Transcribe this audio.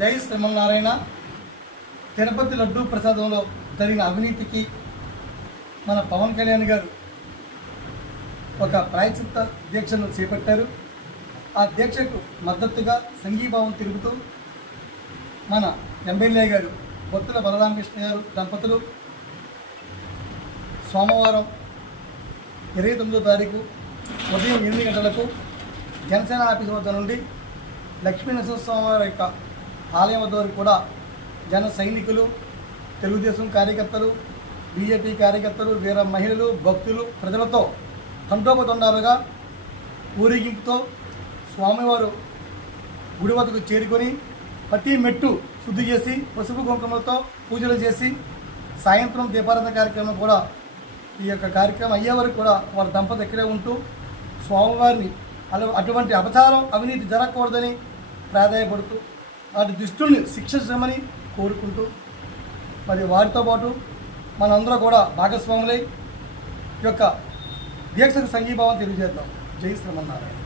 జై శ్రీమన్నారాయణ. తిరుపతి లడ్డూ ప్రసాదంలో జరిగిన అవినీతికి మన పవన్ కళ్యాణ్ గారు ఒక ప్రాయశ్చిత్త దీక్షను చేపట్టారు. ఆ దీక్షకు మద్దతుగా సంఘీభావం తిరుగుతూ మన ఎమ్మెల్యే గారు బొత్తుల బలరామకృష్ణ గారు దంపతులు సోమవారం 29వ తారీఖు ఉదయం 8 గంటలకు జనసేన ఆఫీసు వద్ద నుండి లక్ష్మీ నరసింహస్వామి యొక్క ఆలయం వద్ద వరకు కూడా జన సైనికులు, తెలుగుదేశం కార్యకర్తలు, బీజేపీ కార్యకర్తలు, వీర మహిళలు, భక్తులు, ప్రజలతో తండోపతండాలుగా ఊరేగింపుతో స్వామివారు గుడి వద్దకు చేరుకొని ప్రతి మెట్టు శుద్ధి చేసి పసుపు కుంకుమలతో పూజలు చేసి సాయంత్రం దీపారాధన కార్యక్రమం కూడా ఈ యొక్క కార్యక్రమం అయ్యే వరకు కూడా వారి దంపతి ఇక్కడే ఉంటూ స్వామివారిని అటువంటి అపచారం అవినీతి జరగకూడదని ప్రాధాయపడుతూ వాటి దుష్టుల్ని శిక్షించమని కోరుకుంటూ మరి వారితో పాటు మనందరూ కూడా భాగస్వాములై ఈ యొక్క దీక్షకు సంఘీభావం తెలియజేద్దాం. జై శ్రీమన్నారాయణ.